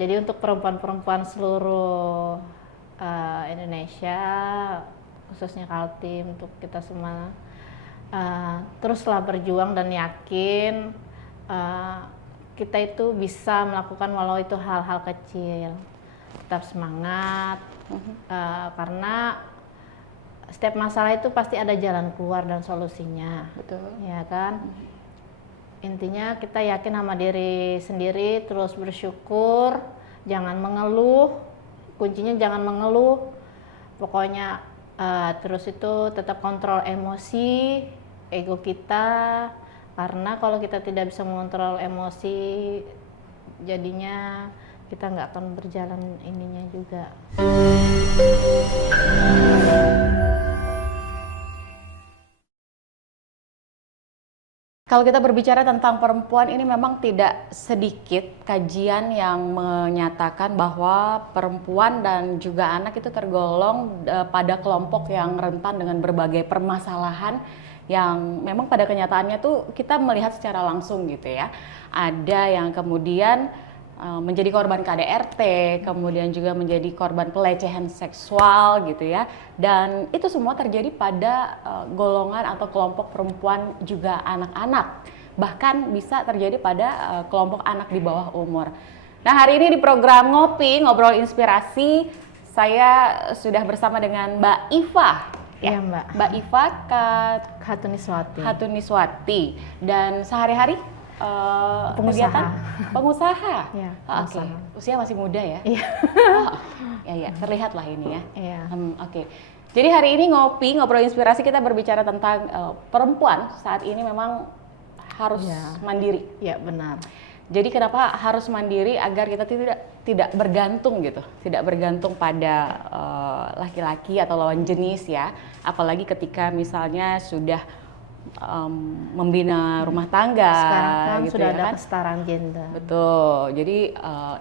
Jadi untuk perempuan-perempuan seluruh Indonesia, khususnya Kaltim, untuk kita semua teruslah berjuang dan yakin kita itu bisa melakukan walau itu hal-hal kecil. Tetap semangat, karena setiap masalah itu pasti ada jalan keluar dan solusinya. Betul. Ya kan? Intinya kita yakin sama diri sendiri, terus bersyukur, jangan mengeluh. Kuncinya jangan mengeluh. Pokoknya terus itu tetap kontrol emosi, ego kita. Karena kalau kita tidak bisa mengontrol emosi, jadinya kita nggak akan berjalan ininya juga. Kalau kita berbicara tentang perempuan, ini memang tidak sedikit kajian yang menyatakan bahwa perempuan dan juga anak itu tergolong pada kelompok yang rentan dengan berbagai permasalahan yang memang pada kenyataannya tuh kita melihat secara langsung gitu ya. Ada yang kemudian menjadi korban KDRT, kemudian juga menjadi korban pelecehan seksual gitu ya. Dan itu semua terjadi pada golongan atau kelompok perempuan juga anak-anak. Bahkan bisa terjadi pada kelompok anak di bawah umur. Nah, hari ini di program Ngopi, Ngobrol Inspirasi, saya sudah bersama dengan Mbak Iva. Iya, Mbak. Mbak Iva Khatuniswati. Dan sehari-hari kegiatan pengusaha. Ya, Oke. Usia masih muda ya? Iya. Ya, terlihat lah ini ya. Iya. Oke. Jadi hari ini Ngobrol Inspirasi, kita berbicara tentang perempuan saat ini memang harus mandiri. Iya, benar. Jadi kenapa harus mandiri? Agar kita tidak bergantung gitu, tidak bergantung pada laki-laki atau lawan jenis ya. Apalagi ketika misalnya sudah membina rumah tangga. Sekarang kan gitu sudah ya ada kan? kesetaraan gender. Betul. Jadi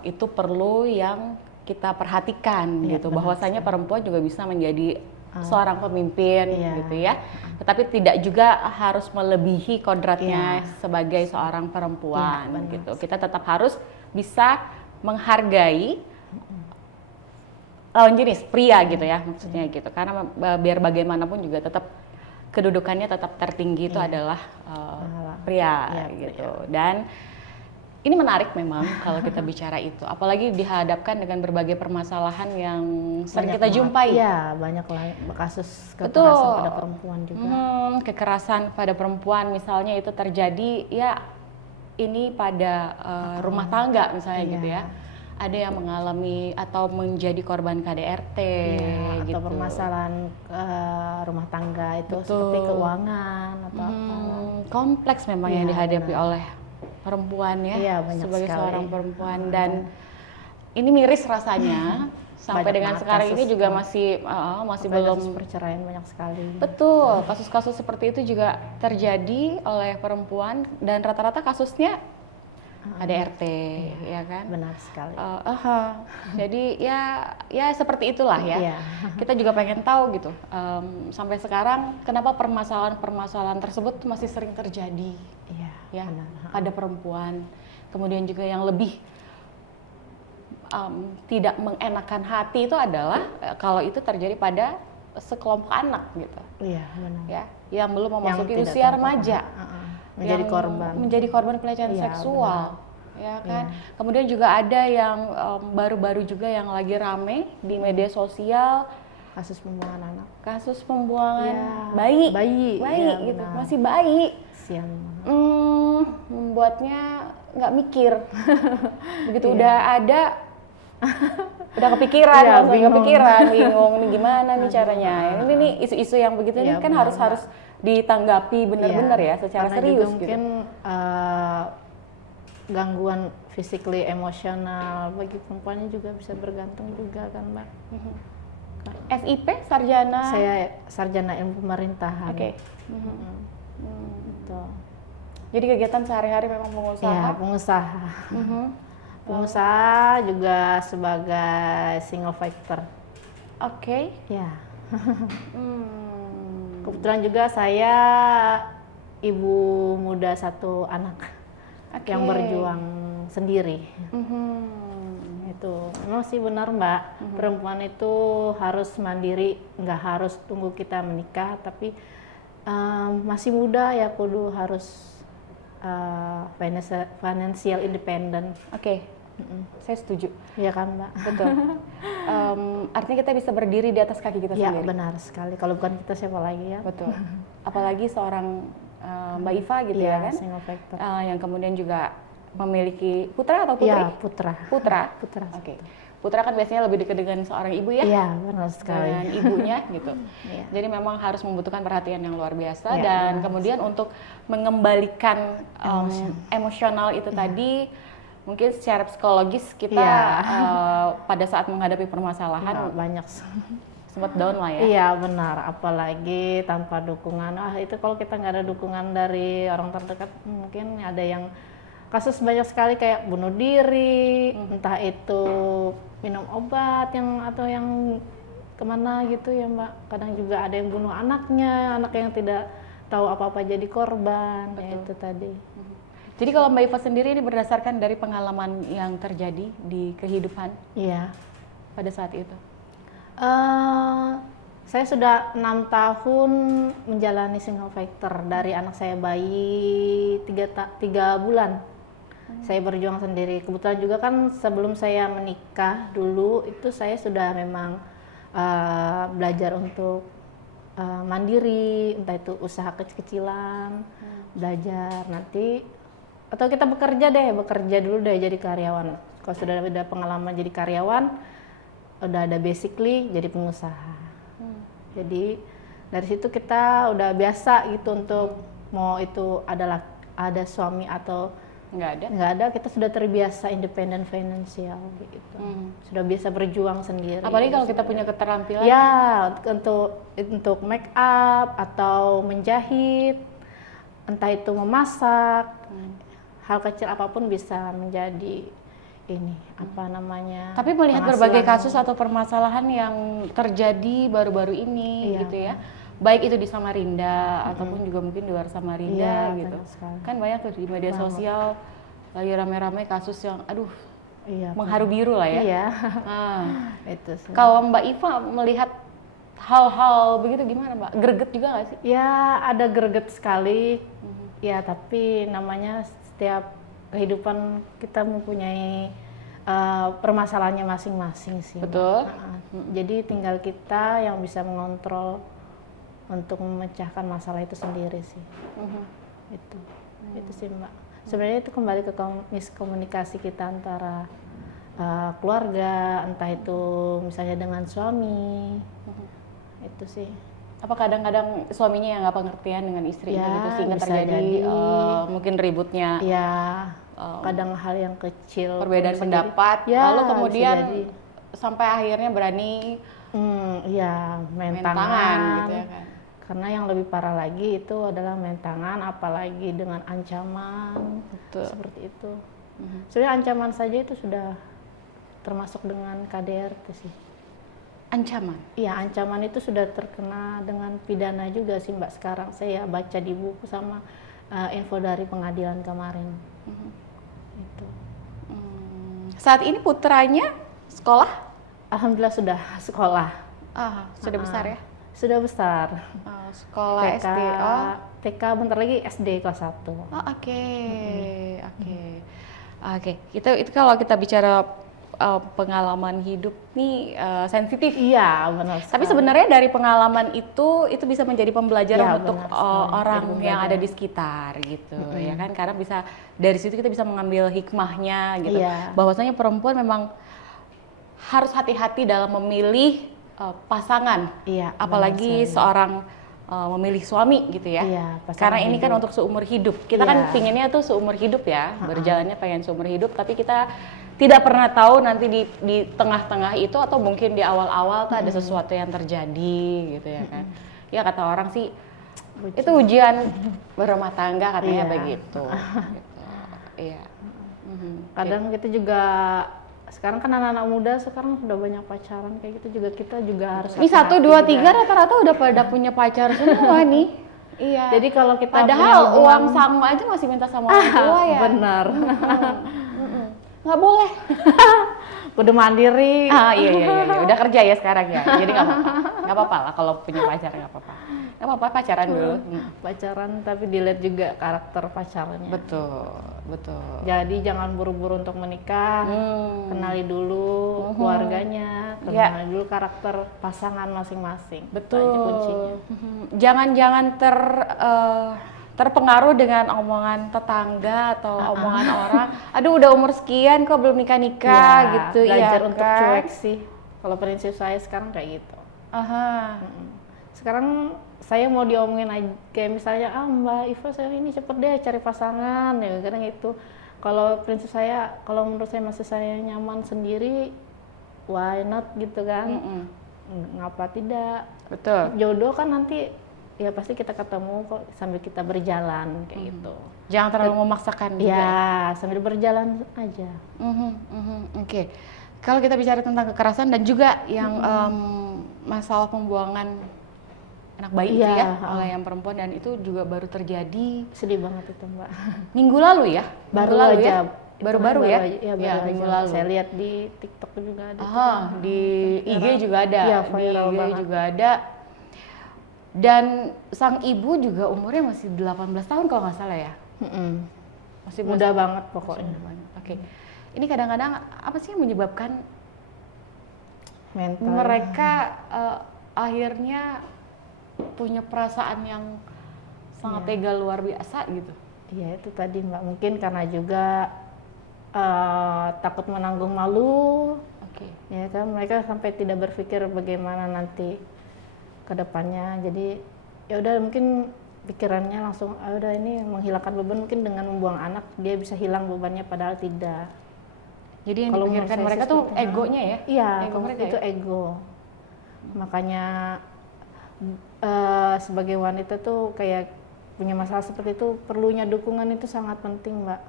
itu perlu yang kita perhatikan gitu. Bahwasanya perempuan juga bisa menjadi seorang pemimpin gitu ya. Tetapi tidak juga harus melebihi kodratnya sebagai seorang perempuan gitu. Kita tetap harus bisa menghargai lawan jenis, pria gitu ya maksudnya gitu. Karena biar bagaimanapun juga tetap kedudukannya tetap tertinggi itu adalah pria gitu. Dan ini menarik memang kalau kita bicara itu, apalagi dihadapkan dengan berbagai permasalahan yang sering kita jumpai. Iya, banyak kasus kekerasan pada perempuan juga. Kekerasan pada perempuan misalnya itu terjadi ya ini pada rumah tangga misalnya gitu ya. Ada yang mengalami atau menjadi korban KDRT gitu. Atau permasalahan rumah tangga itu seperti keuangan atau apa. Kompleks memang yang dihadapi oleh perempuan ya, sebagai seorang perempuan. Dan ini miris rasanya sampai dengan sekarang ini juga masih belum perceraian banyak sekali. Betul, kasus-kasus seperti itu juga terjadi oleh perempuan dan rata-rata kasusnya KDRT, ya kan? Benar sekali. Jadi ya seperti itulah ya. Kita juga pengen tahu gitu. Sampai sekarang kenapa permasalahan tersebut masih sering terjadi? Ya, pada perempuan. Kemudian juga yang lebih tidak mengenakan hati itu adalah kalau itu terjadi pada sekelompok anak gitu. Iya, benar. Ya, yang belum memasuki usia remaja. Menjadi korban pelecehan seksual, ya kan. Kemudian juga ada yang baru-baru juga yang lagi rame di media sosial, kasus pembuangan anak, kasus pembuangan bayi gitu, masih bayi. Sian. Membuatnya nggak mikir, begitu udah ada, udah kepikiran, bingung nih gimana nih caranya. Ini nih isu-isu yang begitu ini kan harus ditanggapi benar-benar ya secara serius juga mungkin gangguan physically emosional bagi perempuannya juga bisa bergantung juga kan, Mbak. SIP, sarjana? Saya sarjana ilmu pemerintahan. Oke. Jadi kegiatan sehari-hari memang pengusaha? Ya, pengusaha. Pengusaha juga sebagai single factor. Oke. Ya. Kebetulan juga saya ibu muda satu anak yang berjuang sendiri. itu memang sih benar Mbak. Perempuan itu harus mandiri, nggak harus tunggu kita menikah, tapi masih muda ya kudu harus financial independent. Oke, saya setuju. Iya kan Mbak? Betul. Artinya kita bisa berdiri di atas kaki kita Ya sendiri. benar sekali. Kalau bukan kita siapa lagi ya? Betul. Apalagi seorang Mbak Iva gitu ya kan, single factor. yang kemudian juga memiliki putra atau putri? Iya putra. Putra. Putra. Oke. Putra kan biasanya lebih dekat dengan seorang ibu ya. Iya benar sekali. Dengan ibunya gitu. Iya. Jadi memang harus membutuhkan perhatian yang luar biasa Iya, dan benar. kemudian untuk mengembalikan emosional itu tadi mungkin secara psikologis kita Iya. pada saat menghadapi permasalahan Banyak. sempat down lah ya. Iya benar, apalagi tanpa dukungan. Itu kalau kita nggak ada dukungan dari orang terdekat, mungkin ada yang kasus banyak sekali kayak bunuh diri, entah itu minum obat atau yang kemana gitu ya Mbak. Kadang juga ada yang bunuh anaknya, anak yang tidak tahu apa-apa jadi korban. Ya itu tadi. Jadi kalau Mbak Iva sendiri ini berdasarkan dari pengalaman yang terjadi di kehidupan Iya. pada saat itu. Saya sudah 6 tahun menjalani single factor dari anak saya bayi 3 bulan. Saya berjuang sendiri. Kebetulan juga kan sebelum saya menikah dulu itu saya sudah memang belajar untuk mandiri, entah itu usaha kecil-kecilan, belajar nanti atau kita bekerja dulu deh jadi karyawan. Kalau sudah ada pengalaman jadi karyawan, udah ada basically jadi pengusaha. Jadi dari situ kita udah biasa gitu untuk mau itu ada suami atau nggak ada, kita sudah terbiasa independen finansial gitu. Sudah biasa berjuang sendiri. Apalagi kalau kita punya keterampilan. Ya, untuk make up atau menjahit, entah itu memasak, hal kecil apapun bisa menjadi ini apa namanya. Tapi melihat penghasilan. berbagai kasus atau permasalahan yang terjadi baru-baru ini Iya. gitu ya. Baik itu di Samarinda ataupun juga mungkin di luar Samarinda Iya, gitu. banyak sekali. Kan banyak tuh di media Banget. sosial lagi rame-rame kasus yang aduh Iya. mengharu biru lah ya. Iya. Nah, Itu sih. kalau Mbak Iva melihat hal-hal begitu gimana Mbak? Greget juga nggak sih? Ya ada greget sekali. Ya tapi namanya setiap kehidupan kita mempunyai permasalahannya masing-masing sih. Betul. Jadi tinggal kita yang bisa mengontrol untuk memecahkan masalah itu sendiri sih. Itu sih Mbak. Sebenarnya itu kembali ke miskomunikasi kita antara keluarga, entah itu misalnya dengan suami. Itu sih. Apa kadang-kadang suaminya yang nggak pengertian dengan istrinya Ya, gitu sehingga bisa terjadi jadi. mungkin ributnya, Ya, kadang hal yang kecil. perbedaan bisa pendapat, jadi. Ya, lalu bisa kemudian jadi. sampai akhirnya berani Iya, main main tangan. tangan gitu ya kan. Karena yang lebih parah lagi itu adalah main tangan, apalagi dengan ancaman. Betul. Seperti itu. Sebenarnya ancaman saja itu sudah termasuk dengan KDRT sih. Ancaman. Iya, ancaman itu sudah terkena dengan pidana juga sih Mbak sekarang. Saya baca di buku sama info dari pengadilan kemarin. Itu. Saat ini putranya sekolah? Alhamdulillah sudah sekolah. Sudah besar ya? Sudah besar. Sekolah TK, SD. TK bentar lagi SD kelas 1. Oke. Itu kalau kita bicara pengalaman hidup nih sensitif. Iya, benar. Tapi sebenarnya dari pengalaman itu bisa menjadi pembelajaran Ya, untuk benar sekali. orang Jadi yang ada pembelajaran. di sekitar gitu ya kan, karena dari situ kita bisa mengambil hikmahnya gitu. Iya. Bahwasanya perempuan memang harus hati-hati dalam memilih pasangan. Iya, Apalagi benar sekali. seorang memilih suami gitu ya. Iya, pasangan Karena ini kan hidup. untuk seumur hidup. Kita kan Iya. pinginnya tuh seumur hidup ya, berjalannya pengen seumur hidup, tapi kita tidak pernah tahu nanti di tengah-tengah itu atau mungkin di awal-awal tuh ada sesuatu yang terjadi gitu ya kan. Ya kata orang sih itu ujian berumah tangga katanya Iya. begitu. Gitu. Iya. Kadang kita juga sekarang kan anak-anak muda sekarang sudah banyak pacaran kayak gitu juga, kita juga harus Ini 1, 2, hati-hati 3 juga. rata-rata udah pada punya pacar semua nih. Iya. Jadi kalau kita Padahal punya uang hubungan- sangu aja masih minta sama orang tua ya. Benar. Nggak boleh. udah mandiri. Iya. Udah kerja ya sekarang ya. Jadi nggak apa-apa lah kalau punya pacar, nggak apa-apa pacaran dulu. Pacaran tapi dilihat juga karakter pacarnya. Betul. Jadi jangan buru-buru untuk menikah, kenali dulu keluarganya, kenali dulu karakter pasangan masing-masing. Betul. Itu aja kuncinya. Jangan terpengaruh dengan omongan tetangga atau omongan orang. Aduh udah umur sekian kok belum nikah-nikah gitu. Belajar ya untuk kan? cuek sih. Kalau prinsip saya sekarang kayak gitu. Sekarang saya mau diomongin aja, kayak misalnya Mbak Iva saya ini cepet deh cari pasangan ya kadang itu. Kalau prinsip saya, kalau menurut saya masih saya nyaman sendiri, why not gitu kan? Ngapa tidak? Betul. Jodoh kan nanti ya pasti kita ketemu kok sambil kita berjalan kayak gitu. Jangan terlalu memaksakan juga. Ya sambil berjalan aja. Oke. Kalau kita bicara tentang kekerasan dan juga yang masalah pembuangan anak bayi itu ya oleh yang perempuan, dan itu juga baru terjadi. Sedih banget itu Mbak. Minggu lalu ya? Baru lalu ya? aja. Baru-baru ya? Baru minggu aja. lalu. Saya lihat di TikTok juga ada. Di IG juga ada. Iya, Di viral IG banget. juga ada. Dan sang ibu juga umurnya masih 18 tahun kalau nggak salah ya? Masih Muda banget pokoknya. Oke. Ini kadang-kadang apa sih yang menyebabkan Mental. mereka akhirnya punya perasaan yang sangat tega luar biasa gitu? Iya itu tadi Mbak, mungkin karena juga takut menanggung malu. Ya kan mereka sampai tidak berpikir bagaimana nanti ke depannya. Jadi ya udah mungkin pikirannya langsung udah ini menghilangkan beban, mungkin dengan membuang anak dia bisa hilang bebannya padahal tidak. Jadi yang Kalau dipikirkan menurut saya mereka sih tuh seperti itu. egonya ya? Iya, Ego mereka itu ya? ego. Makanya sebagai wanita tuh kayak punya masalah seperti itu perlunya dukungan itu sangat penting Mbak.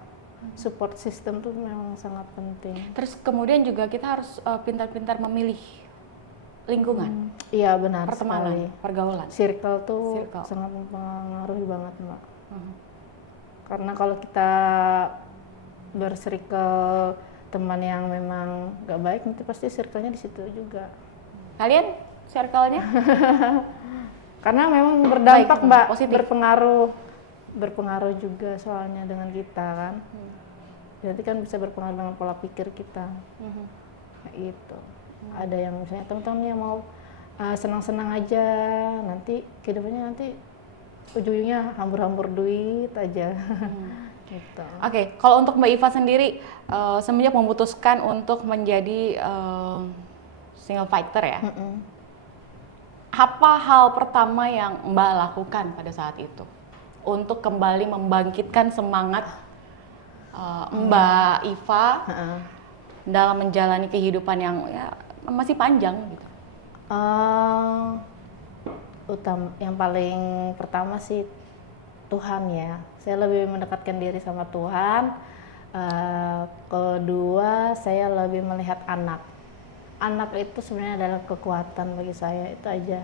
Support system tuh memang sangat penting. Terus kemudian juga kita harus pintar-pintar memilih lingkungan, Iya benar pertemanan, sekali. pergaulan. Circle tuh Circle. sangat mempengaruhi banget Mbak. Karena kalau kita bersirkel teman yang memang gak baik, nanti pasti circle-nya di situ juga. Kalian circle-nya? Karena memang berdampak Baik, Mbak, positif. berpengaruh juga soalnya dengan kita kan. Jadi kan bisa berpengaruh dengan pola pikir kita. Kayak gitu. Ada yang misalnya teman-teman yang mau senang-senang aja, nanti kehidupannya nanti ujung-ujungnya hambur-hambur duit aja. Gitu. Oke, kalau untuk Mbak Iva sendiri semenjak memutuskan untuk menjadi single fighter ya, apa hal pertama yang Mbak lakukan pada saat itu untuk kembali membangkitkan semangat Mbak Iva dalam menjalani kehidupan yang ya, masih panjang gitu? Yang paling pertama sih Tuhan ya. Saya lebih mendekatkan diri sama Tuhan. Kedua, saya lebih melihat anak. Anak itu sebenarnya adalah kekuatan bagi saya, itu aja.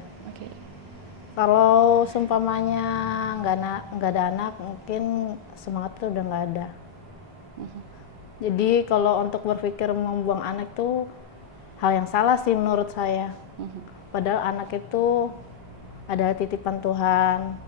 Kalau seumpamanya nggak ada anak, mungkin semangat itu udah nggak ada. Jadi kalau untuk berpikir membuang anak itu hal yang salah sih menurut saya. Padahal anak itu adalah titipan Tuhan.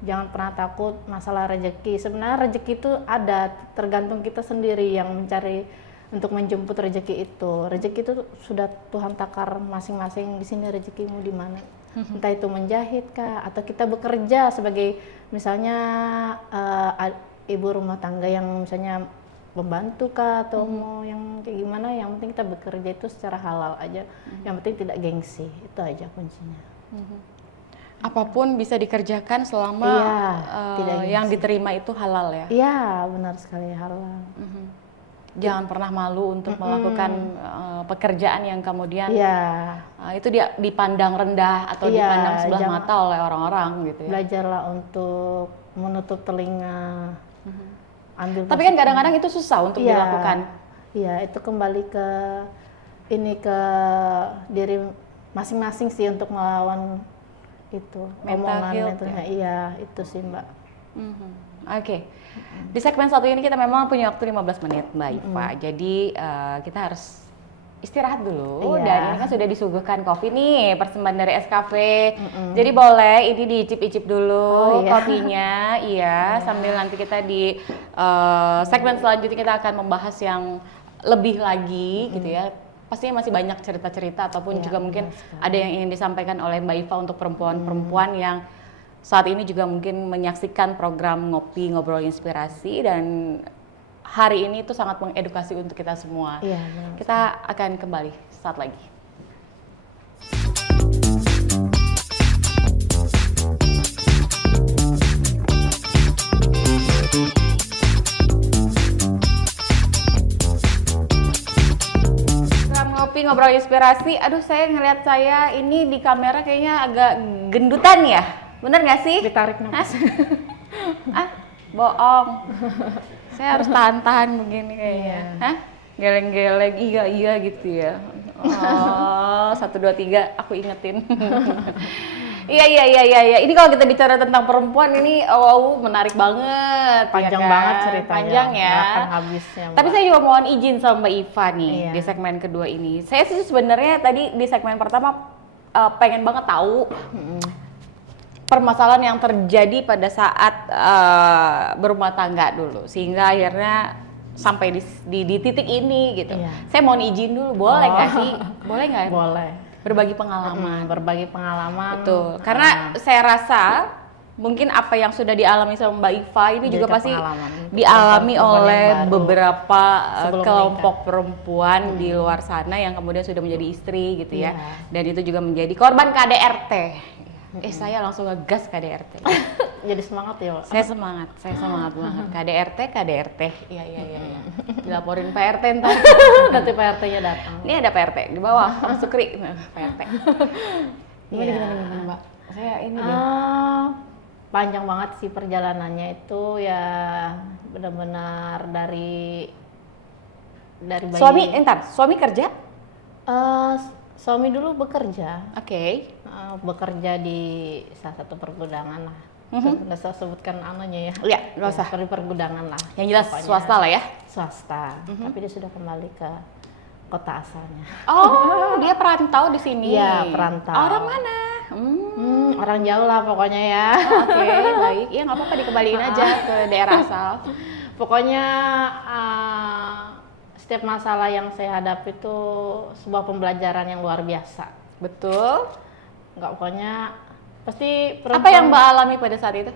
Jangan pernah takut masalah rezeki. Sebenarnya rezeki itu ada, tergantung kita sendiri yang mencari untuk menjemput rezeki itu. Rezeki itu sudah Tuhan takar masing-masing, di sini rezekimu di mana. Entah itu menjahit kah, atau kita bekerja sebagai misalnya ibu rumah tangga yang misalnya pembantu kah, atau mau yang kayak gimana, yang penting kita bekerja itu secara halal aja. Yang penting tidak gengsi, itu aja kuncinya. Apapun bisa dikerjakan selama tidak yang diterima itu halal ya? Iya, benar sekali halal. Jangan pernah malu untuk melakukan pekerjaan yang kemudian itu dia dipandang rendah atau dipandang sebelah mata oleh orang-orang gitu ya. Belajarlah untuk menutup telinga. Tapi kan kadang-kadang itu susah untuk dilakukan. Iya, itu kembali ke diri masing-masing sih untuk melawan itu mental health mentalnya. Iya, itu sih Mbak. Oke. Di segmen satu ini kita memang punya waktu 15 menit Mbak Iva. Jadi kita harus istirahat dulu. Iya. Dan ini kan sudah disuguhkan kopi nih, persembahan dari Escafe. Jadi boleh ini diicip-icip dulu Oh, iya. kopinya, iya. Sambil nanti kita di segmen selanjutnya kita akan membahas yang lebih lagi gitu ya. Pastinya masih banyak cerita-cerita ataupun Iya, juga mungkin benar sekali. ada yang ingin disampaikan oleh Mbak Iva untuk perempuan-perempuan yang saat ini juga mungkin menyaksikan program Ngopi Ngobrol Inspirasi, dan hari ini itu sangat mengedukasi untuk kita semua. Iya, benar. Kita akan kembali saat lagi. Program Ngopi Ngobrol Inspirasi. Aduh, saya ngelihat saya ini di kamera kayaknya agak gendutan ya. Bener nggak sih? Ditarik nafas. Ah, bohong. Saya harus tahan-tahan begini kayaknya. Iya. Hah? Geleng-geleng, iya gitu ya. Oh, 1, 2, 3, aku ingetin. Iya. Ini kalau kita bicara tentang perempuan ini, wow, menarik banget. Panjang ya kan? banget ceritanya. Panjang ya. Nggak akan habisnya, Mbak. Tapi saya juga mohon izin sama Mbak Iva nih Iya. di segmen kedua ini. Saya sih sebenarnya tadi di segmen pertama pengen banget tahu permasalahan yang terjadi pada saat berumah tangga dulu, sehingga akhirnya sampai di titik ini gitu. Iya. Saya mohon izin dulu, boleh nggak Oh. sih? Boleh nggak? Boleh. Berbagi pengalaman. Berbagi pengalaman. Betul. Karena saya rasa mungkin apa yang sudah dialami sama Mbak Iva ini Jadi juga ada pasti pengalaman. dialami Perempuan yang oleh baru beberapa sebelum kelompok perempuan di luar sana yang kemudian sudah menjadi istri gitu ya. Iya. Dan itu juga menjadi korban KDRT. Saya langsung ngegas KDRT. Jadi semangat ya, Pak. Saya semangat banget. KDRT. Iya. Dilaporin PRT ntar. Nanti PRT-nya datang. Ini ada PRT di bawah, Om Sukri. Nah, PRT. Iya. Gimana, Mbak? Saya ini deh. Panjang banget sih perjalanannya itu ya, benar-benar dari bayi. Suami kerja? Suami dulu bekerja. Oke. Bekerja di salah satu pergudangan lah. Nggak usah sebutkan anunya ya. Iya, nggak usah. Di pergudangan lah. Yang jelas Pokoknya swasta lah ya. Swasta. Tapi dia sudah kembali ke kota asalnya. Oh, dia perantau di sini. Iya, perantau. Orang mana? Orang jauh lah pokoknya ya. Oke, baik. Iya, nggak apa-apa, dikembaliin aja ke daerah asal. Pokoknya setiap masalah yang saya hadapi itu sebuah pembelajaran yang luar biasa. Betul. Nggak, pokoknya pasti Apa yang Mbak alami pada saat itu?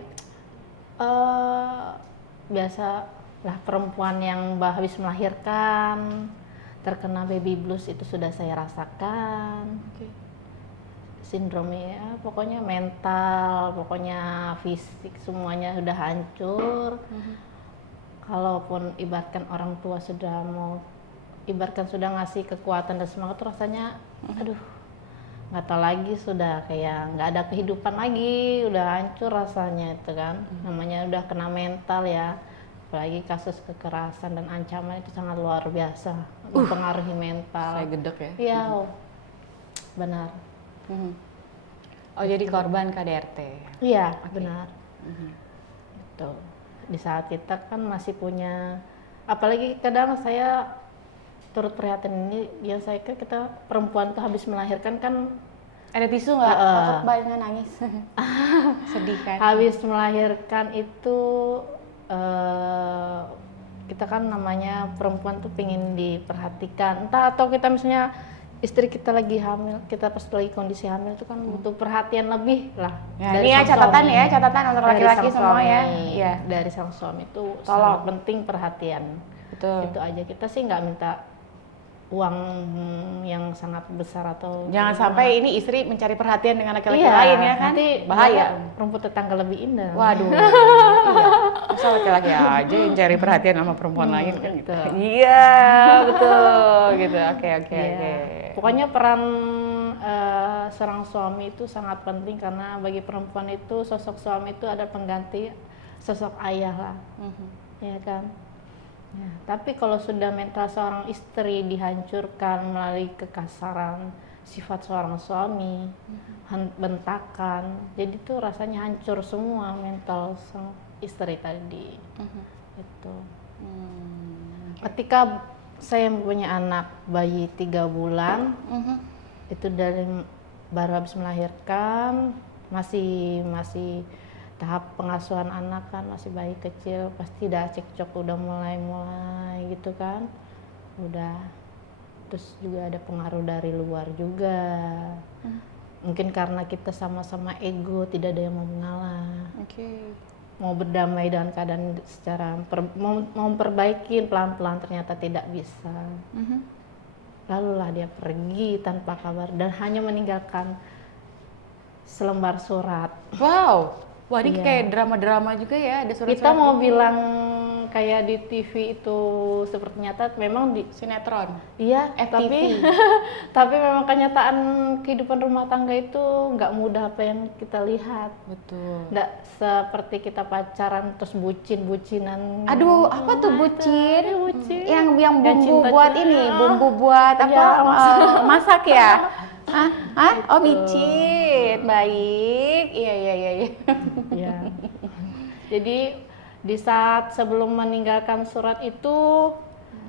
Biasa lah, perempuan yang habis melahirkan terkena baby blues itu sudah saya rasakan. Sindrom ya, pokoknya mental, pokoknya fisik semuanya sudah hancur. Kalaupun ibaratkan orang tua sudah sudah ngasih kekuatan dan semangat tuh rasanya aduh, nggak tahu lagi, sudah kayak nggak ada kehidupan lagi, udah hancur rasanya itu kan. Namanya udah kena mental ya, apalagi kasus kekerasan dan ancaman itu sangat luar biasa mempengaruhi mental. Saya gedek ya. Iya, benar. Oh, jadi korban KDRT. Iya, benar. Gitu. Di saat kita kan masih punya, apalagi kadang saya turut prihatin ini, yang saya kira kita perempuan tuh habis melahirkan kan Ada tisu nggak? Takut banyak nangis. Sedih kan? habis melahirkan itu kita kan namanya perempuan tuh pengen diperhatikan, entah atau kita misalnya istri kita lagi hamil, kita pas lagi kondisi hamil itu kan butuh perhatian lebih lah. Ya, dari ini ya sang catatan suami. ya, catatan untuk Dari laki-laki sang semua ya. suami. Iya. Dari sang suami itu Tolong. sangat penting perhatian. Betul. Itu aja, kita sih nggak minta uang yang sangat besar atau Jangan sampai ini istri mencari perhatian dengan laki-laki iya, lain ya kan? nanti Bahaya. rumput tetangga lebih indah. Waduh. Iya. Masa laki-laki aja yang cari perhatian sama perempuan lain kan gitu. betul. Iya, betul gitu. Oke. Iya. Pokoknya peran seorang suami itu sangat penting, karena bagi perempuan itu sosok suami itu ada pengganti sosok ayah lah, ya kan. Ya, tapi kalau sudah mental seorang istri dihancurkan melalui kekasaran sifat seorang suami, bentakan, jadi tuh rasanya hancur semua mental sang istri tadi. Itu. Ketika saya punya anak bayi 3 bulan, itu dari baru habis melahirkan, masih tahap pengasuhan anak kan, masih bayi kecil, pasti udah cekcok, udah mulai gitu kan, udah. Terus juga ada pengaruh dari luar juga, mungkin karena kita sama-sama ego, tidak ada yang mau mengalah, mau berdamai dengan keadaan secara mau memperbaiki pelan-pelan, ternyata tidak bisa. Lalulah dia pergi tanpa kabar dan hanya meninggalkan selembar surat. Wow, wah ini Iya. kayak drama-drama juga ya, ada surat-surat. Kita mau ini. bilang kayak di TV itu seperti nyata, memang di Sinetron. iya, FTV. tapi memang kenyataan kehidupan rumah tangga itu nggak mudah apa yang kita lihat. Betul. Nggak seperti kita pacaran terus bucinan. Aduh, apa tuh bucin? Bucin. Yang Yang bumbu cinta-cinta. buat ini, bumbu buat apa? Iya, Masak ya? Hah? Oh, micin. Baik. Iya. Ya. Jadi di saat sebelum meninggalkan surat itu,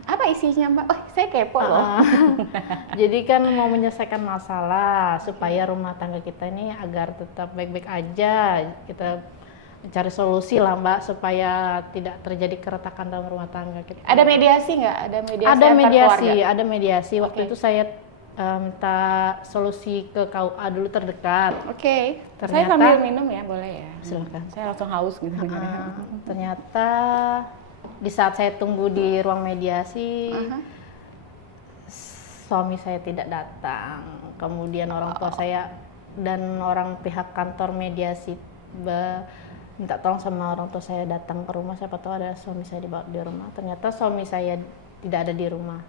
Apa isinya, Mbak? Oh, saya kepo loh. jadi kan mau menyelesaikan masalah supaya rumah tangga kita ini agar tetap baik-baik aja. Kita cari solusi lah, Mbak, supaya tidak terjadi keretakan dalam rumah tangga kita. Ada mediasi nggak? Ada mediasi Ada antar mediasi, keluarga? ada mediasi. Waktu Oke. itu saya minta solusi ke KUA dulu terdekat. Oke. Saya Ternyata- sambil minum ya, boleh ya? Silakan. Saya langsung haus gitu. Ternyata di saat saya tunggu di ruang mediasi, suami saya tidak datang. Kemudian orang tua saya dan orang pihak kantor mediasi minta tolong sama orang tua saya datang ke rumah, siapa tahu ada suami saya di rumah. Ternyata suami saya tidak ada di rumah,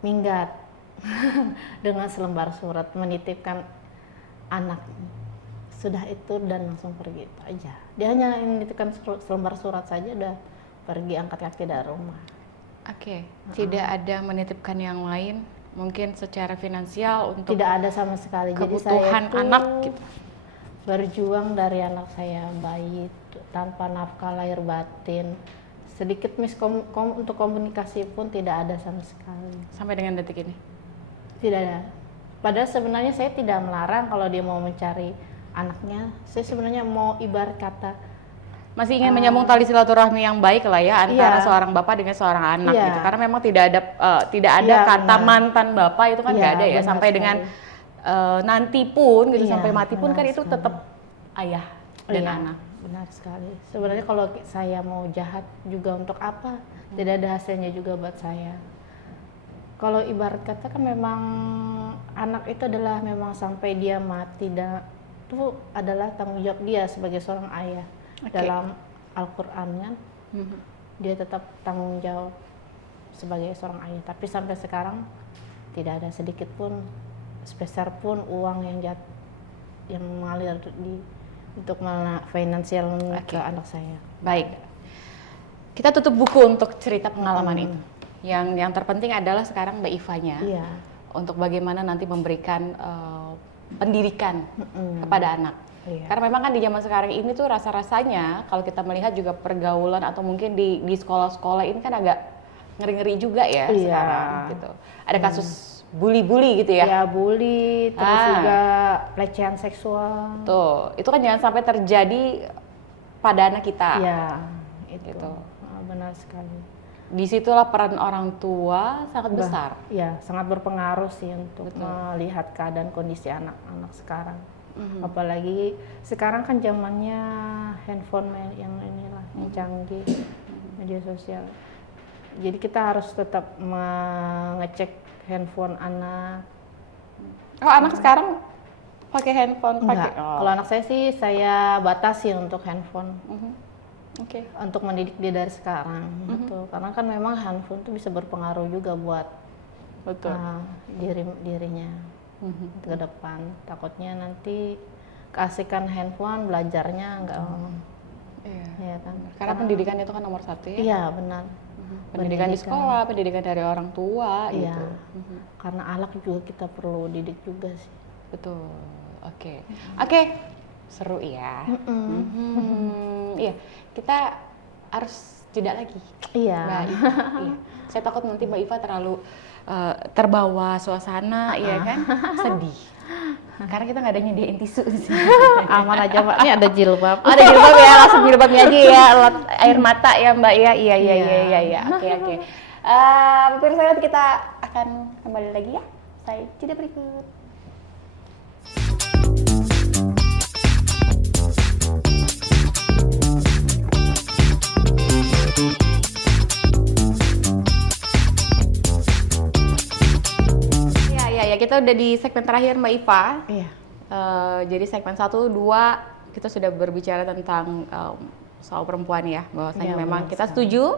minggat dengan selembar surat, menitipkan anak. Sudah itu dan langsung pergi, itu aja. Dia hanya menitipkan selembar surat saja, udah pergi, angkat kaki dari rumah. Oke. Tidak ada menitipkan yang lain, mungkin secara finansial untuk Tidak ada sama sekali. Jadi kebutuhan saya tuh anak gitu. berjuang dari anak saya bayi tanpa nafkah lahir batin. Sedikit untuk komunikasi pun tidak ada sama sekali. Sampai dengan detik ini. Tidak ada. Padahal sebenarnya saya tidak melarang kalau dia mau mencari anaknya. Saya sebenarnya mau ibarat kata Masih ingin menyambung tali silaturahmi yang baik lah ya antara Iya. seorang bapak dengan seorang anak Iya. gitu. Karena memang tidak ada Iya, kata benar. mantan bapak itu kan Iya, nggak ada ya benar sampai sekali. dengan nanti pun gitu, Iya, sampai mati pun benar kan itu sekali. tetap ayah dan Iya, anak. benar sekali. Sebenarnya kalau saya mau jahat juga untuk apa? Tidak ada hasilnya juga buat saya. Kalau ibarat kata kan memang anak itu adalah memang sampai dia mati, dan itu adalah tanggung jawab dia sebagai seorang ayah. Oke. Dalam Al-Quran kan, dia tetap tanggung jawab sebagai seorang ayah. Tapi sampai sekarang tidak ada sedikit pun, sepeser pun uang yang mengalir untuk finansial ke anak saya. Baik. Kita tutup buku untuk cerita pengalaman itu. Yang terpenting adalah sekarang Mbak Ivanya Iya. untuk bagaimana nanti memberikan pendidikan kepada anak. Iya. Karena memang kan di zaman sekarang ini tuh rasa-rasanya kalau kita melihat juga pergaulan atau mungkin di sekolah-sekolah ini kan agak ngeri-ngeri juga ya Iya. sekarang gitu. Ada kasus bully-bully gitu ya. Ya, bully, terus Ah. juga pelecehan seksual. Tuh, itu kan jangan sampai terjadi pada anak kita. Iya, itu. Gitu. Benar sekali. Disitulah peran orang tua sangat besar. Ya, sangat berpengaruh sih untuk melihat keadaan kondisi anak-anak sekarang. Apalagi sekarang kan zamannya handphone yang inilah, yang canggih, media sosial. Jadi kita harus tetap mengecek handphone anak. Oh, anak sekarang pakai handphone, Enggak. pakai. Kalau anak saya sih saya batasi untuk handphone. Oke. Untuk mendidik dia dari sekarang, gitu. Karena kan memang handphone itu bisa berpengaruh juga buat Betul. dirinya ke depan. Takutnya nanti keasikan handphone, belajarnya enggak. Iya. Ya kan? Karena pendidikan itu kan nomor satu ya. Iya, benar. Pendidikan di sekolah, pendidikan dari orang tua Iya. gitu. Karena anak juga kita perlu didik juga sih. Betul. Oke. Oke. Seru ya. Iya. Kita harus jeda lagi. Iya. Mbak Iva. Iya. Saya takut nanti Mbak Iva terlalu terbawa suasana, ya kan? Sedih. Karena kita nggak ada nyediain tisu di sini. Aman aja Mbak, ini ada jilbab. Oh, ada jilbab ya, langsung jilbabnya aja ya, air mata ya Mbak ya. Iya. Oke. Pemirsa, nanti kita akan kembali lagi ya. Saya jeda berikut. Ya, kita udah di segmen terakhir Mbak Iva. Iya. Jadi segmen 1, 2 kita sudah berbicara tentang soal perempuan ya, bahwasanya memang kita setuju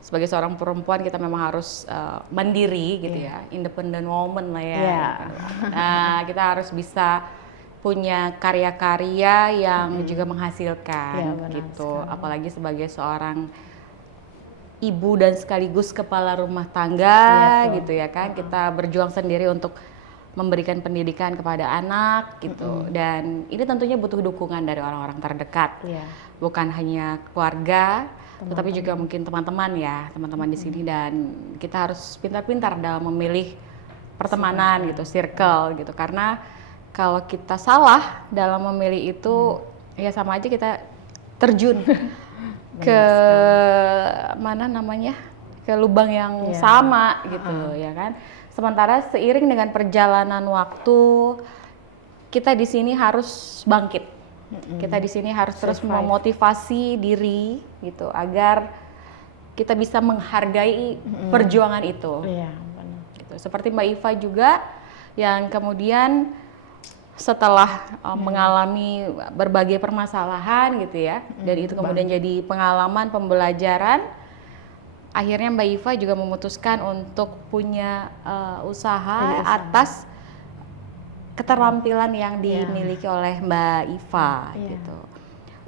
sebagai seorang perempuan kita memang harus mandiri gitu ya, independent woman lah ya. Nah, kita harus bisa punya karya-karya yang juga menghasilkan gitu, apalagi sebagai seorang ibu dan sekaligus kepala rumah tangga gitu ya kan, kita berjuang sendiri untuk memberikan pendidikan kepada anak gitu, dan ini tentunya butuh dukungan dari orang-orang terdekat, bukan hanya keluarga, tetapi juga mungkin teman-teman ya, teman-teman di sini, dan kita harus pintar-pintar dalam memilih pertemanan gitu, circle gitu, karena kalau kita salah dalam memilih itu ya sama aja kita terjun ke mana namanya, ke lubang yang sama gitu ya kan. Sementara seiring dengan perjalanan waktu kita di sini harus bangkit, kita di sini harus terus memotivasi diri gitu agar kita bisa menghargai perjuangan itu. Gitu. Seperti Mbak Iva juga yang kemudian setelah mengalami berbagai permasalahan gitu ya, dan itu kemudian jadi pengalaman pembelajaran, akhirnya Mbak Iva juga memutuskan untuk punya usaha atas keterampilan yang dimiliki oleh Mbak Iva gitu.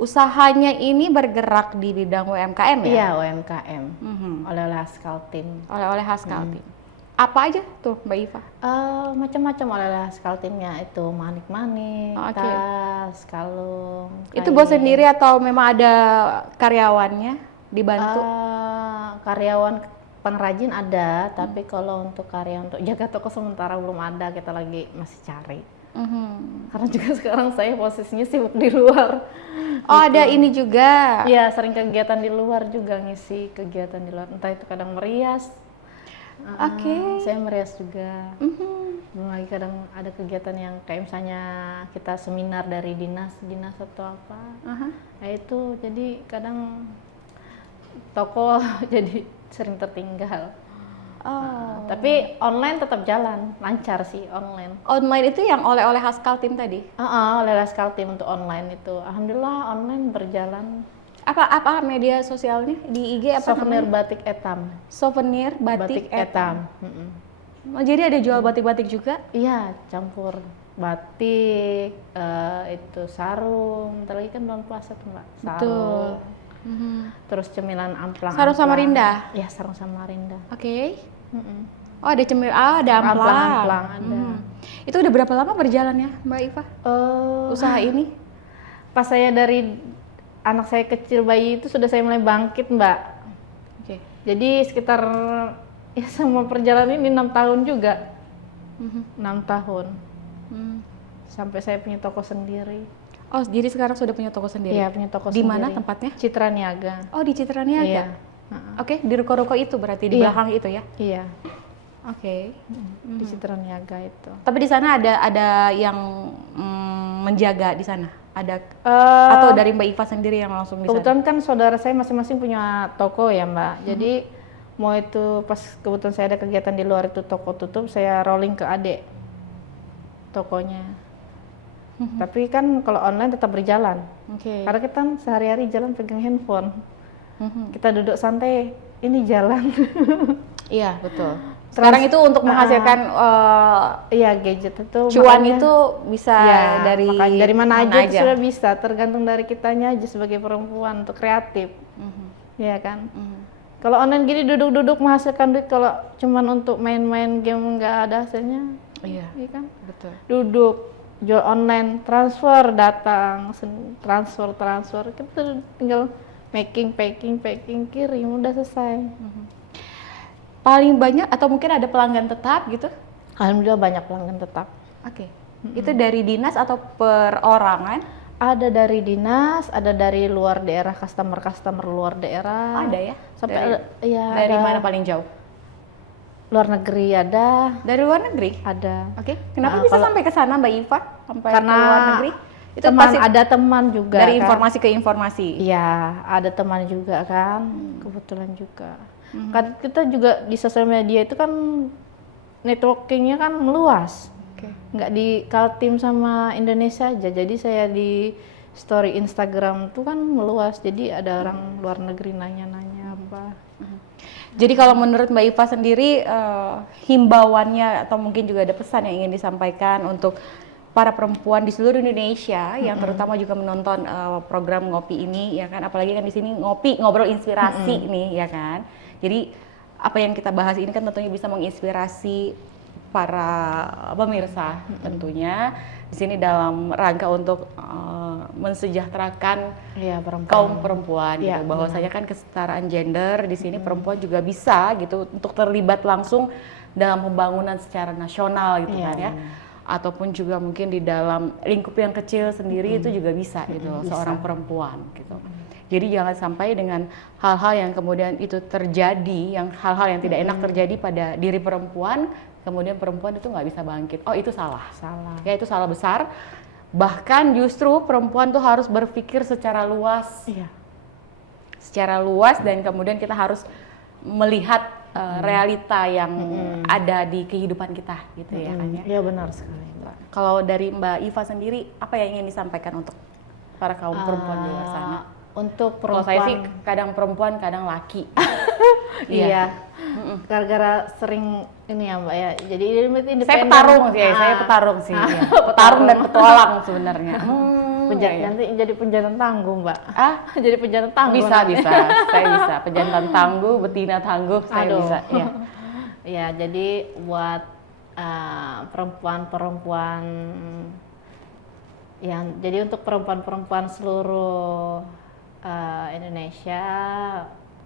Usahanya ini bergerak di bidang UMKM ya? Iya, UMKM. Oleh-oleh Haskaltim. Oleh-oleh Haskaltim. Apa aja tuh Mbak Iva? Macam-macam oleh-oleh Haskaltimnya, itu manik-manik, tas, kalung. Itu buat sendiri atau memang ada karyawannya dibantu? Karyawan pengrajin ada, tapi kalau untuk karya untuk jaga toko sementara belum ada, kita lagi masih cari. Karena juga sekarang saya posisinya sibuk di luar. Oh gitu. Ada ini juga? Iya, sering kegiatan di luar juga, ngisi kegiatan di luar. Entah itu kadang merias. Saya merias juga. Belum lagi kadang ada kegiatan yang kayak misalnya kita seminar dari dinas atau apa. Nah itu jadi kadang toko jadi sering tertinggal. Tapi online tetap jalan, lancar sih online. Online itu yang oleh-oleh Haskaltim tadi? Oleh-oleh Haskaltim untuk online itu, alhamdulillah online berjalan. Apa media sosialnya di IG apa? Souvenir Batik Etam. Souvenir Batik Etam. Oh, jadi ada jual batik-batik juga? Iya, campur batik, itu sarung. Ntar lagi kan bulan puasa tuh Mbak. Sarung. Terus cemilan amplang. Sarung Samarinda? Iya, sarung Samarinda. Oke. Oh ada ada amplang. Ada. Itu udah berapa lama berjalan ya Mbak Iva? Usaha ini? Pas saya dari anak saya kecil bayi itu sudah saya mulai bangkit Mbak. Jadi sekitar ya sama perjalanan ini 6 tahun juga. 6 tahun. Sampai saya punya toko sendiri. Oh, jadi sekarang sudah punya toko sendiri? Iya, punya toko sendiri. Di mana tempatnya? Citra Niaga. Oh, di Citra Niaga? Iya. Oke, di ruko-ruko itu berarti, di belakang itu ya? Iya. Oke. Di Citra Niaga itu. Tapi di sana ada yang menjaga di sana? Ada atau dari Mbak Iva sendiri yang langsung di sana? Kebetulan kan saudara saya masing-masing punya toko ya Mbak. Jadi mau itu pas kebetulan saya ada kegiatan di luar itu toko tutup, saya rolling ke adik tokonya. Tapi kan kalau online tetap berjalan. Karena kita kan sehari-hari jalan pegang handphone. Kita duduk santai, ini jalan. Iya, betul. Sekarang itu untuk menghasilkan gadget itu cuan itu bisa dari mana aja itu sudah bisa, tergantung dari kitanya aja sebagai perempuan untuk kreatif. Iya kan? Kalau online gini duduk-duduk menghasilkan duit, kalau cuman untuk main-main game nggak ada hasilnya. Iya kan? Betul. Duduk jual online, transfer datang, transfer kita tinggal packing, kirim, udah selesai. paling banyak atau mungkin ada pelanggan tetap gitu? Alhamdulillah banyak pelanggan tetap. Oke. Itu dari dinas atau perorangan? Ada dari dinas, ada dari luar daerah, customer luar daerah. Ada ya? Sampai dari, ya dari ada. mana paling jauh? Luar negeri ada. Dari luar negeri? Ada. Oke. Kenapa Nah, bisa kalau- sampai ke sana Mbak Iva? Sampai Karena ke luar negeri? Itu teman, pasti ada teman juga dari kan. informasi ke informasi. Iya, ada teman juga kan, kebetulan juga. Kan kita juga di sosial media itu kan networkingnya kan meluas. Oke. Nggak di Kaltim sama Indonesia aja, jadi saya di story Instagram tuh kan meluas, jadi ada orang luar negeri nanya-nanya apa. Jadi kalau menurut Mbak Iva sendiri, himbauannya atau mungkin juga ada pesan yang ingin disampaikan untuk para perempuan di seluruh Indonesia yang terutama juga menonton program ngopi ini, ya kan? Apalagi kan di sini ngopi ngobrol inspirasi nih, ya kan? Jadi apa yang kita bahas ini kan tentunya bisa menginspirasi para pemirsa tentunya di sini dalam rangka untuk mensejahterakan Iya, perempuan. kaum perempuan Iya, gitu. Bahwasanya kan kesetaraan gender di sini perempuan juga bisa gitu untuk terlibat langsung dalam pembangunan secara nasional gitu Iya, kan ya. Ataupun juga mungkin di dalam lingkup yang kecil sendiri itu juga bisa gitu seorang perempuan gitu. Jadi jangan sampai dengan hal-hal yang kemudian itu terjadi, yang hal-hal yang tidak enak terjadi pada diri perempuan, kemudian perempuan itu nggak bisa bangkit. Oh itu salah. Salah. Ya itu salah besar. Bahkan justru perempuan tuh harus berpikir secara luas. Iya. Secara luas dan kemudian kita harus melihat realita yang ada di kehidupan kita gitu ya kan ya. Iya benar sekali, Mbak. Kalau dari Mbak Iva sendiri apa yang ingin disampaikan untuk para kaum perempuan di luar sana? Untuk Kalau perempuan, saya sih kadang perempuan kadang laki. iya. Gara-gara sering ini ya Mbak ya. Jadi independen. Saya petarung sih, saya petarung sih. Ya. Petarung dan petualang sebenarnya. Nanti jadi penjantan tangguh Mbak. Jadi penjantan tangguh. Bisa, nanti. bisa. Saya bisa. Pejantan tangguh, betina tangguh, saya Aduh. bisa. Ya. Ya, jadi buat perempuan-perempuan jadi untuk perempuan-perempuan seluruh Indonesia,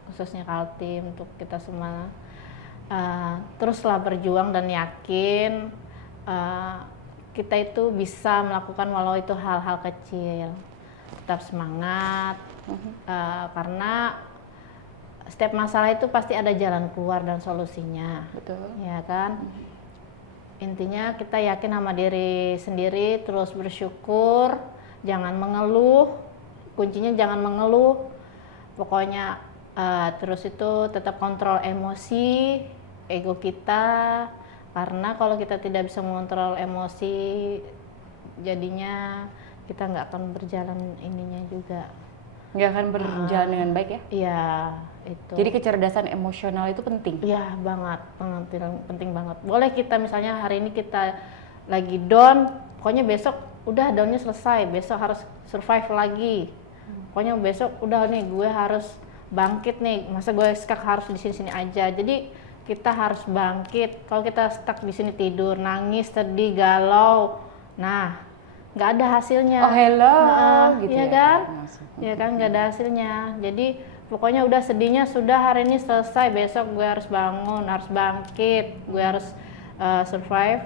khususnya Kaltim, untuk kita semua teruslah berjuang dan yakin kita itu bisa melakukan walau itu hal-hal kecil. Tetap semangat karena setiap masalah itu pasti ada jalan keluar dan solusinya. Betul. Ya kan? Intinya kita yakin sama diri sendiri, terus bersyukur, jangan mengeluh. Kuncinya jangan mengeluh. Pokoknya terus itu tetap kontrol emosi, ego kita. Karena kalau kita tidak bisa mengontrol emosi, jadinya kita nggak akan berjalan ininya juga. Nggak akan berjalan dengan baik ya? Iya, itu. Jadi kecerdasan emosional itu penting. Iya banget, penting banget. Boleh kita misalnya hari ini kita lagi down, pokoknya besok udah downnya selesai, besok harus survive lagi. Pokoknya besok udah nih gue harus bangkit nih, masa gue stuck harus di sini aja. Jadi kita harus bangkit. Kalau kita stuck di sini tidur, nangis, sedih, galau, nah nggak ada hasilnya. Oh hello, gitu iya ya? kan? Iya kan, nggak ada hasilnya. Jadi pokoknya udah sedihnya sudah hari ini selesai, besok gue harus bangun, harus bangkit, gue harus survive.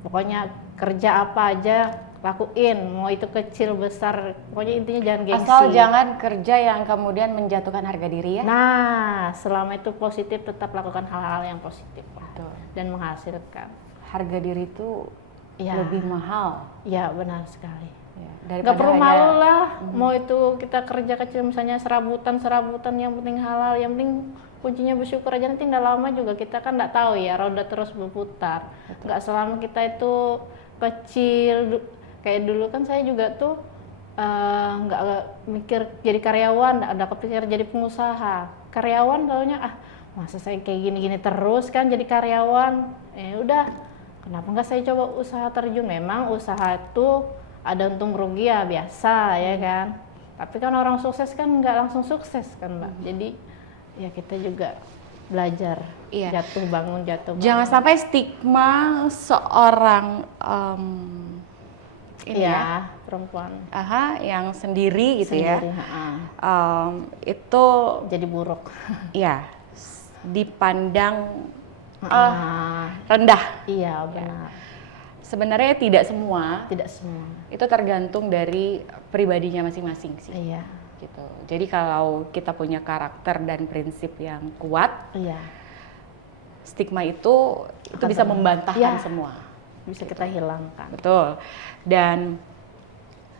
Pokoknya kerja apa aja lakuin, mau itu kecil besar, pokoknya intinya jangan gengsi. Asal jangan kerja yang kemudian menjatuhkan harga diri ya. Nah, selama itu positif, tetap lakukan hal-hal yang positif Betul. dan menghasilkan. Harga diri itu Ya. lebih mahal. Ya benar sekali. Ya, Gak perlu hanya- malu lah, mau itu kita kerja kecil misalnya serabutan yang penting halal, yang penting kuncinya bersyukur aja. Nanti nggak lama juga kita kan nggak tahu ya, roda terus berputar. Nggak selama kita itu kecil, kayak dulu kan saya juga tuh nggak mikir jadi karyawan, nggak ada kepikir jadi pengusaha. Karyawan taunya masa saya kayak gini-gini terus kan jadi karyawan, udah kenapa nggak saya coba usaha terjun. Memang usaha itu ada untung rugi ya biasa ya kan, tapi kan orang sukses kan nggak langsung sukses kan Mbak. Jadi ya kita juga belajar, Iya. jatuh bangun. Jangan sampai stigma seorang ini Iya, perempuan yang sendiri gitu sendiri, ya. Itu jadi buruk. ya dipandang Ah, rendah. iya benar. Sebenarnya tidak semua, Tidak semua. itu tergantung dari pribadinya masing-masing sih. Iya. Gitu. Jadi kalau kita punya karakter dan prinsip yang kuat, Iya. stigma itu bisa membantahkan Ya. semua. Bisa kita hilangkan. Betul. Dan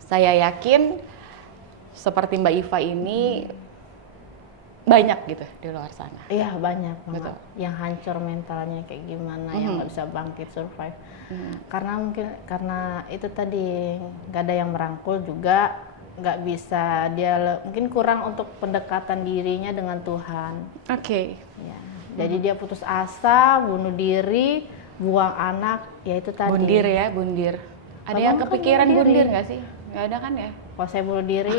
saya yakin seperti Mbak Iva ini banyak gitu di luar sana. Iya banyak Mama. Betul. Yang hancur mentalnya kayak gimana, yang nggak bisa bangkit survive. Karena itu tadi nggak ada yang merangkul juga, nggak bisa dia mungkin kurang untuk pendekatan dirinya dengan Tuhan. Oke. Ya. Jadi dia putus asa, bunuh diri, buang anak, ya itu tadi. Bundir ya, bundir. Ada Abang yang kan kepikiran bunuh diri. bundir nggak sih? Nggak ada kan ya? Kalau saya bunuh diri,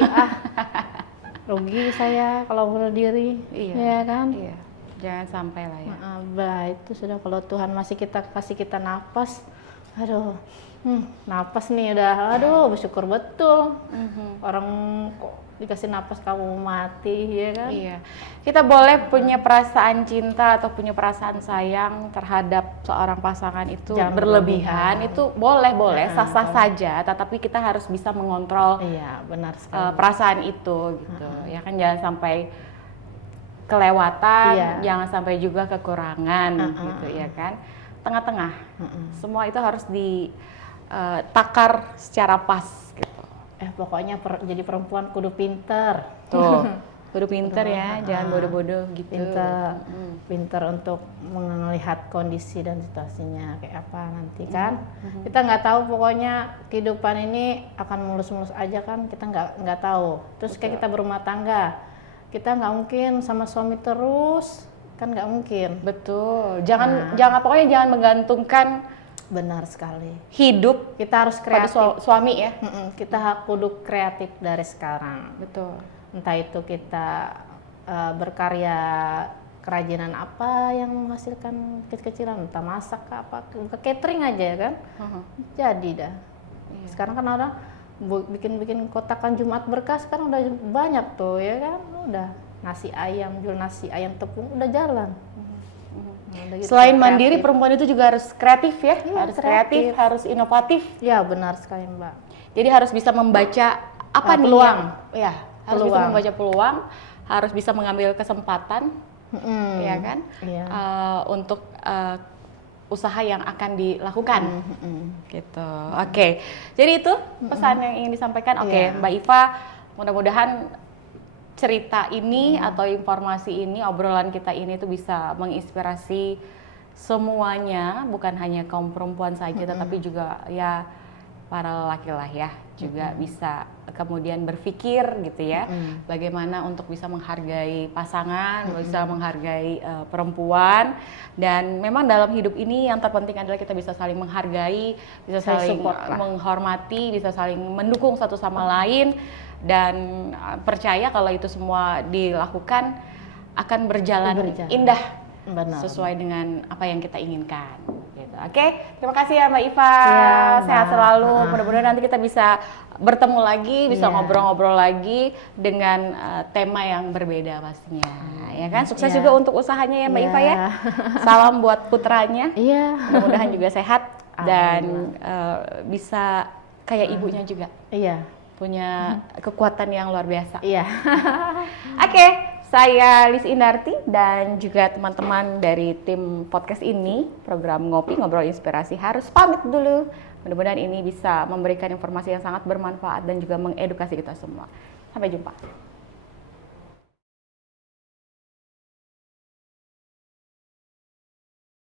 rugi saya kalau bunuh diri, Iya. ya kan? Iya. Jangan sampai lah ya. Bah, itu sudah kalau Tuhan masih kasih kita napas, aduh, napas nih udah, aduh bersyukur betul. Orang kok dikasih napas kamu mati, ya kan? Iya. Kita boleh punya perasaan cinta atau punya perasaan sayang terhadap seorang pasangan itu Jangan berlebihan. berlebihan. Itu boleh sah-sah saja, tetapi kita harus bisa mengontrol Iya, benar sekali. perasaan itu gitu. Ya kan jangan sampai kelewatan, Iya. jangan sampai juga kekurangan gitu ya kan. Tengah-tengah. Semua itu harus ditakar secara pas gitu. Pokoknya jadi perempuan kudu pinter. Tuh. Kudu pinter ya, jangan bodoh-bodoh gitu. Pinter untuk melihat kondisi dan situasinya kayak apa nanti kan. Kita nggak tahu, pokoknya kehidupan ini akan mulus-mulus aja kan, kita nggak tahu. Terus kayak kita berumah tangga, kita nggak mungkin sama suami terus, kan nggak mungkin. Betul. Jangan pokoknya jangan menggantungkan Benar sekali. hidup Kita harus pada kreatif. suami ya. Kita kudu kreatif dari sekarang. Betul. Entah itu kita berkarya kerajinan apa yang menghasilkan kecil-kecilan, entah masak ke apa, ke catering aja kan, jadi dah. Sekarang kan orang bikin kotakan Jumat Berkah, sekarang udah banyak tuh ya kan, udah nasi ayam, jual nasi ayam tepung udah jalan. Nah, udah gitu, Selain kreatif. mandiri, perempuan itu juga harus kreatif ya, Iya, harus kreatif, harus inovatif. Ya benar sekali Mbak. Jadi harus bisa membaca apa nih Peluang. ya, harus bisa Peluang. membaca peluang, harus bisa mengambil kesempatan, ya kan, Iya. untuk usaha yang akan dilakukan, gitu. Oke, jadi itu pesan yang ingin disampaikan. Oke, Iya. Mbak Iva, mudah-mudahan cerita ini atau informasi ini, obrolan kita ini tuh bisa menginspirasi semuanya, bukan hanya kaum perempuan saja, tetapi juga ya para lelaki lah ya, juga bisa kemudian berpikir gitu ya, bagaimana untuk bisa menghargai pasangan, bisa menghargai perempuan, dan memang dalam hidup ini yang terpenting adalah kita bisa saling menghargai, bisa saling support lah. menghormati, bisa saling mendukung satu sama lain, dan percaya kalau itu semua dilakukan akan berjalan indah. Benar. Sesuai dengan apa yang kita inginkan. Gitu. Oke, terima kasih ya Mbak Iva. Ya, Sehat Mbak. selalu. Mudah-mudahan nanti kita bisa bertemu lagi, bisa Iya. ngobrol-ngobrol lagi dengan tema yang berbeda pastinya. Ya kan? Sukses Iya. juga untuk usahanya ya Mbak Iya. Iva ya. Salam buat putranya. Iya. Mudah-mudahan juga sehat dan bisa kayak ibunya juga. Iya. Punya kekuatan yang luar biasa. Iya. Oke, saya Liz Indarti dan juga teman-teman dari tim podcast ini, program Ngopi Ngobrol Inspirasi harus pamit dulu. Mudah-mudahan ini bisa memberikan informasi yang sangat bermanfaat dan juga mengedukasi kita semua. Sampai jumpa.